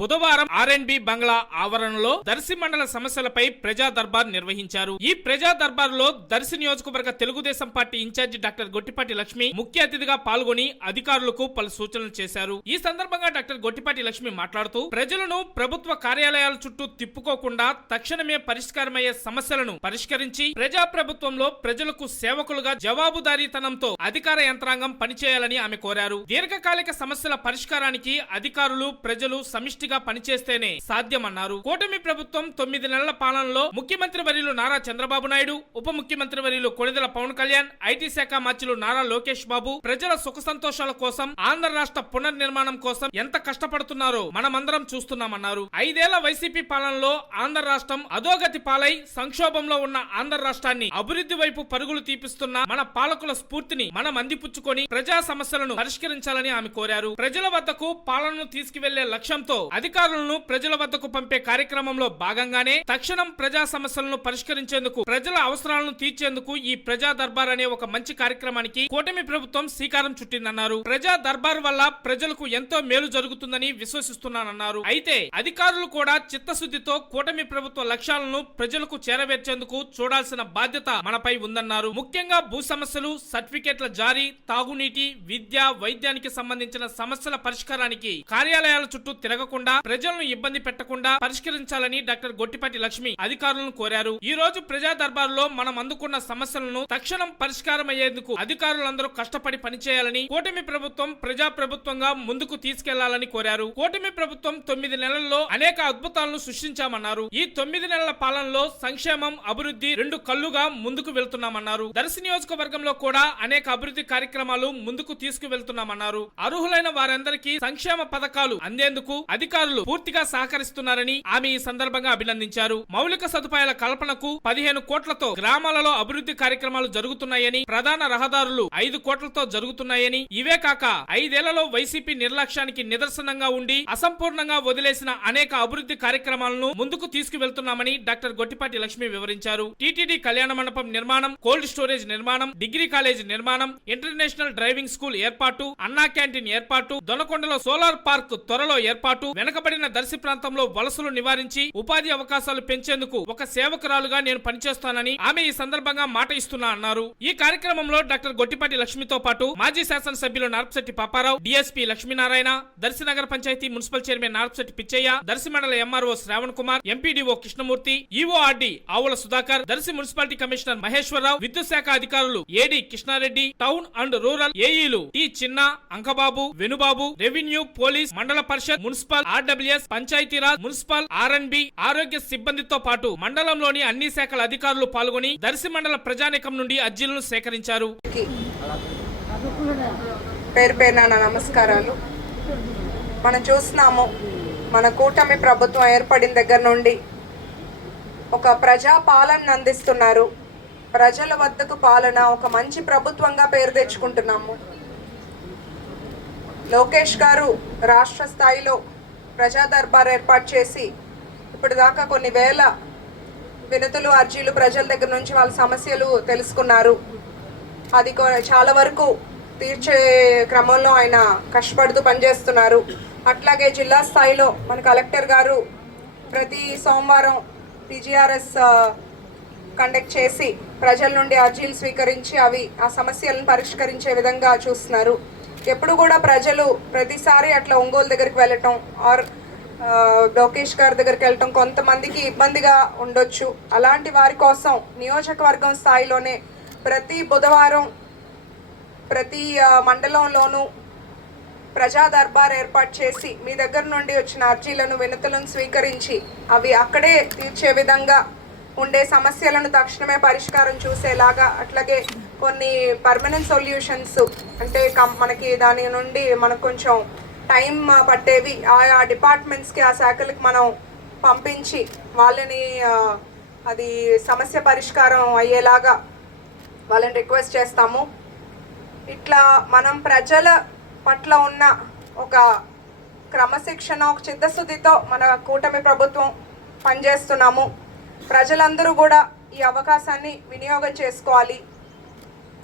బుధవారం ఆర్ఎన్బి బంగ్లా ఆవరణలో దర్శి మండల సమస్యలపై ప్రజా దర్బార్ నిర్వహించారు. ఈ ప్రజా దర్బార్లో దర్శి నియోజకవర్గ Telugu Desam party incharge doctor Gottipati Lakshmi ముఖ్య అతిథిగా పాల్గొని అధికారులకు పలు సూచనలు చేశారు. ఈ సందర్భంగా డాక్టర్ గొట్టిపాటి లక్ష్మి మాట్లాడుతూ ప్రజలను ప్రభుత్వ కార్యాలయాల చుట్టూ తిప్పుకోకుండా తక్షణమే పరిష్కారమయ్యే సమస్యలను పరిష్కరించి ప్రజా ప్రభుత్వంలో ప్రజలకు సేవకులుగా జవాబుదారీతనంతో అధికార యంత్రాంగం పనిచేయాలని ఆమె కోరారు. దీర్ఘకాలిక సమస్యల పరిష్కారానికి అధికారులు ప్రజలు సమిష్టి సమిష్టిగా పనిచేస్తేనే సాధ్యమన్నారు. కూటమి ప్రభుత్వం తొమ్మిది నెలల పాలనలో ముఖ్యమంత్రి వర్యులు నారా చంద్రబాబు నాయుడు ఉప ముఖ్యమంత్రి వర్యులు కొణిదల పవన్ కళ్యాణ్ ఐటీ శాఖ మంత్రులు నారా లోకేష్ బాబు ప్రజల సుఖ సంతోషాల కోసం ఆంధ్ర రాష్ట్ర పునర్నిర్మాణం కోసం ఎంత కష్టపడుతున్నారో మనమందరం చూస్తున్నామన్నారు. ఐదేళ్ళ వైసీపీ పాలనలో ఆంధ్ర రాష్ట్రం అధోగతి పాలై సంక్షోభంలో ఉన్న ఆంధ్ర రాష్ట్రాన్ని అభివృద్ధి వైపు పరుగులు తీపిస్తున్న మన పాలకుల స్ఫూర్తిని మనం అందిపుచ్చుకొని ప్రజా సమస్యలను పరిష్కరించాలని ఆమె కోరారు. ప్రజల వద్దకు పాలనను తీసుకువెళ్ళే లక్ష్యంతో అధికారులను ప్రజల వద్దకు పంపే కార్యక్రమంలో భాగంగానే తక్షణం ప్రజా సమస్యలను పరిష్కరించేందుకు ప్రజల అవసరాలను తీర్చేందుకు ఈ ప్రజా దర్బార్ అనే ఒక మంచి కార్యక్రమానికి కూటమి ప్రభుత్వం శ్రీకారం చుట్టిందన్నారు. ప్రజా దర్బార్ వల్ల ప్రజలకు ఎంతో మేలు జరుగుతుందని విశ్వసిస్తున్నానన్నారు. అయితే అధికారులు కూడా చిత్తశుద్ధితో కూటమి ప్రభుత్వ లక్ష్యాలను ప్రజలకు చేరవేర్చేందుకు చూడాల్సిన బాధ్యత మనపై ఉందన్నారు. ముఖ్యంగా భూ సమస్యలు సర్టిఫికెట్ల జారీ తాగునీటి విద్య వైద్యానికి సంబంధించిన సమస్యల పరిష్కారానికి కార్యాలయాల చుట్టూ తిరగకుండా ప్రజలను ఇబ్బంది పెట్టకుండా పరిష్కరించాలని డాక్టర్ గొట్టిపాటి లక్ష్మి అధికారులను కోరారు. ఈ రోజు ప్రజా దర్బార్లో మనం అందుకున్న సమస్యలను తక్షణం పరిష్కారం అయ్యేందుకు అధికారులందరూ కష్టపడి పనిచేయాలని కూటమి ప్రభుత్వం ప్రజా ప్రభుత్వంగా ముందుకు తీసుకెళ్ళాలని కోరారు. కూటమి ప్రభుత్వం తొమ్మిది నెలల్లో అనేక అద్భుతాలను సృష్టించామన్నారు. ఈ తొమ్మిది నెలల పాలనలో సంక్షేమం అభివృద్ధి రెండు కళ్ళుగా ముందుకు వెళ్తున్నామన్నారు. దర్శి నియోజకవర్గంలో కూడా అనేక అభివృద్ధి కార్యక్రమాలు ముందుకు తీసుకువెళ్తున్నామన్నారు. అర్హులైన వారందరికీ సంక్షేమ పథకాలు అందేందుకు అధికారులు పూర్తిగా సహకరిస్తున్నారని ఆమె ఈ సందర్భంగా అభినందించారు. మౌలిక సదుపాయాల కల్పనకు పదిహేను కోట్లతో గ్రామాలలో అభివృద్ధి కార్యక్రమాలు జరుగుతున్నాయని ప్రధాన రహదారులు ఐదు కోట్లతో జరుగుతున్నాయని ఇవే కాక ఐదేళ్ళలో వైసీపీ నిర్లక్ష్యానికి నిదర్శనంగా ఉండి అసంపూర్ణంగా వదిలేసిన అనేక అభివృద్ధి కార్యక్రమాలను ముందుకు తీసుకువెళ్తున్నామని డాక్టర్ గొట్టిపాటి లక్ష్మి వివరించారు. టీటీడీ కళ్యాణ మండపం నిర్మాణం కోల్డ్ స్టోరేజ్ నిర్మాణం డిగ్రీ కాలేజ్ నిర్మాణం ఇంటర్నేషనల్ డ్రైవింగ్ స్కూల్ ఏర్పాటు అన్నా క్యాంటీన్ ఏర్పాటు దొనకొండలో సోలార్ పార్క్ త్వరలో ఏర్పాటు వెనకబడిన దర్శి ప్రాంతంలో వలసలు నివారించి ఉపాధి అవకాశాలు పెంచేందుకు ఒక సేవకురాలుగా నేను పనిచేస్తానని ఆమె ఈ సందర్భంగా మాట ఇస్తున్నా అన్నారు. ఈ కార్యక్రమంలో డాక్టర్ గొట్టిపాటి లక్ష్మితో పాటు మాజీ శాసనసభ్యులు నార్పశెట్టి పాపారావు డిఎస్పీ లక్ష్మీనారాయణ దర్శి నగర పంచాయతీ మున్సిపల్ చైర్మన్ నార్పశెట్టి పిచ్చయ్య దర్శి మండల MRO Shravan Kumar MPDO Krishnamurthy EORD Avula Sudhakar Darsi municipality commissioner Maheswararao విద్యుత్ శాఖ అధికారులు AD Krishnareddy town and rural ఏఈలు T Chinna Ankababu Venubabu revenue police మండల పరిషత్ municipal RWS Panchayatiraj municipal RNB ఆరోగ్య సిబ్బందితో పాటు మండలంలోని అన్ని శాఖల అధికారులు పాల్గొని దర్శి మండల ప్రజానికం నుండి అర్జీలను సేకరించారు. పేరు పేరున నమస్కారాలు. మనం చూస్తున్నాము మన కూటమి ప్రభుత్వం ఏర్పడిన దగ్గర నుండి ఒక ప్రజా పాలన అందిస్తున్నారు. ప్రజల వద్దకు పాలన ఒక మంచి ప్రభుత్వంగా పేరు తెచ్చుకుంటున్నాము. లోకేష్ గారు రాష్ట్ర స్థాయిలో ప్రజా దర్బార్ ఏర్పాటు చేసి ఇప్పుడు దాకా కొన్ని వేల వినతులు అర్జీలు ప్రజల దగ్గర నుంచి వాళ్ళ సమస్యలు తెలుసుకున్నారు. అది చాలా వరకు తీర్చే క్రమంలో ఆయన కష్టపడుతూ పనిచేస్తున్నారు. అట్లాగే జిల్లా స్థాయిలో మన కలెక్టర్ గారు ప్రతి సోమవారం టీజీఆర్ఎస్ కండక్ట్ చేసి ప్రజల నుండి అర్జీలు స్వీకరించి అవి ఆ సమస్యలను పరిష్కరించే విధంగా చూస్తున్నారు. ఎప్పుడు కూడా ప్రజలు ప్రతిసారి అట్లా ఒంగోలు దగ్గరికి వెళ్ళటం ఆర్ లోకేష్ గారి దగ్గరికి వెళ్ళటం కొంతమందికి ఇబ్బందిగా ఉండొచ్చు. అలాంటి వారి కోసం నియోజకవర్గం స్థాయిలోనే ప్రతి బుధవారం ప్రతి మండలంలోనూ ప్రజా దర్బార్ ఏర్పాటు చేసి మీ దగ్గర నుండి వచ్చిన అర్జీలను వినతులను స్వీకరించి అవి అక్కడే తీర్చే విధంగా ఉండే సమస్యలను తక్షణమే పరిష్కారం చూసేలాగా అట్లాగే కొన్ని పర్మనెంట్ సొల్యూషన్స్ అంటే కం- మనకి దాని నుండి మనకు కొంచెం టైం పట్టేవి ఆయా డిపార్ట్మెంట్స్కి ఆ శాఖలకు మనం పంపించి వాళ్ళని అది సమస్య పరిష్కారం అయ్యేలాగా వాళ్ళని రిక్వెస్ట్ చేస్తాము. ఇట్లా మనం ప్రజల పట్ల ఉన్న ఒక క్రమశిక్షణ ఒక చిత్తశుద్ధితో మన కూటమి ప్రభుత్వం పనిచేస్తున్నాము. ప్రజలందరూ కూడా ఈ అవకాశాన్ని వినియోగం చేసుకోవాలి.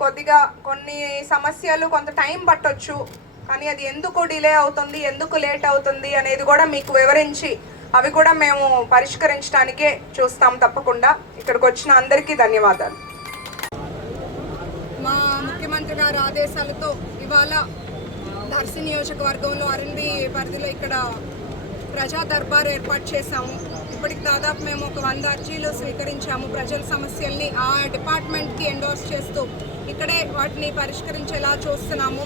కొద్దిగా కొన్ని సమస్యలు కొంత టైం పట్టొచ్చు. కానీ అది ఎందుకు డిలే అవుతుంది ఎందుకు లేట్ అవుతుంది అనేది కూడా మీకు వివరించి అవి కూడా మేము పరిష్కరించడానికే చూస్తాం తప్పకుండా. ఇక్కడికి వచ్చిన అందరికీ ధన్యవాదాలు. మా ముఖ్యమంత్రి గారి ఆదేశాలతో ఇవాళ దర్శి నియోజకవర్గంలో ఆర్ఎన్బి పరిధిలో ఇక్కడ ప్రజా దర్బార్ ఏర్పాటు చేశాము. ఇప్పటికి దాదాపు మేము ఒక వంద అర్జీలు స్వీకరించాము. ప్రజల సమస్యల్ని ఆ డిపార్ట్మెంట్కి ఎండోర్స్ చేస్తూ ఇక్కడే వాటిని పరిష్కరించేలా చూస్తున్నాము.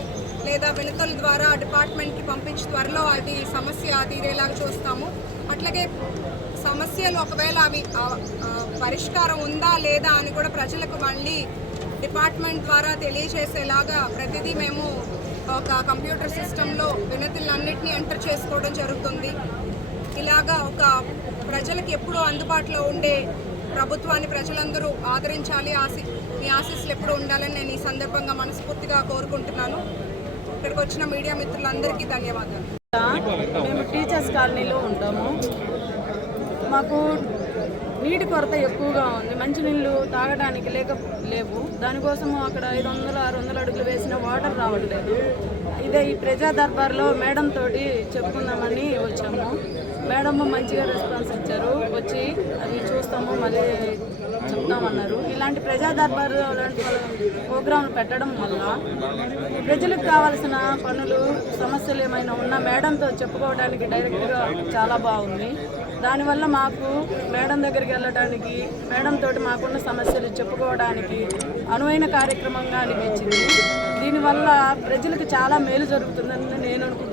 లేదా వినతుల ద్వారా డిపార్ట్మెంట్కి పంపించి త్వరలో అది సమస్య తీరేలాగా చూస్తాము. అట్లాగే సమస్యలు ఒకవేళ అవి పరిష్కారం ఉందా లేదా అని కూడా ప్రజలకు మళ్ళీ డిపార్ట్మెంట్ ద్వారా తెలియజేసేలాగా ప్రతిదీ మేము ఒక కంప్యూటర్ సిస్టంలో వినతులన్నింటినీ ఎంటర్ చేసుకోవడం జరుగుతుంది. ఇలాగా ఒక ప్రజలకు ఎప్పుడూ అందుబాటులో ఉండే ప్రభుత్వాన్ని ప్రజలందరూ ఆదరించాలి ఆశి మీ ఆశీస్సులు ఎప్పుడు ఉండాలని నేను ఈ సందర్భంగా మనస్ఫూర్తిగా కోరుకుంటున్నాను. ఇక్కడికి వచ్చిన మీడియా మిత్రులందరికీ ధన్యవాదాలు. మేము టీచర్స్ కాలనీలో ఉంటాము. మాకు నీటి కొరత ఎక్కువగా ఉంది. మంచినీళ్ళు తాగడానికి లేక లేవు. దానికోసం అక్కడ ఐదు వందలు ఆరు వందల అడుగులు వేసిన వాటర్ రావట్లేదు. ఇదే ఈ ప్రజా దర్బార్లో మేడం తోటి చెప్పుకుందామని వచ్చాము. మేడమ్ మంచిగా రెస్పాన్స్ ఇచ్చారు. వచ్చి అది చూస్తాము మళ్ళీ చెప్తామన్నారు. ఇలాంటి ప్రజా దర్బార్ లాంటి ప్రోగ్రాంలు పెట్టడం వల్ల ప్రజలకు కావాల్సిన పనులు సమస్యలు ఏమైనా ఉన్నా మేడంతో చెప్పుకోవడానికి డైరెక్ట్గా చాలా బాగుంది. దానివల్ల మాకు మేడం దగ్గరికి వెళ్ళడానికి మేడం తోటి మాకున్న సమస్యలు చెప్పుకోవడానికి అనువైన కార్యక్రమంగా అనిపించింది. దీనివల్ల ప్రజలకు చాలా మేలు జరుగుతుందని నేను అనుకుంటున్నాను.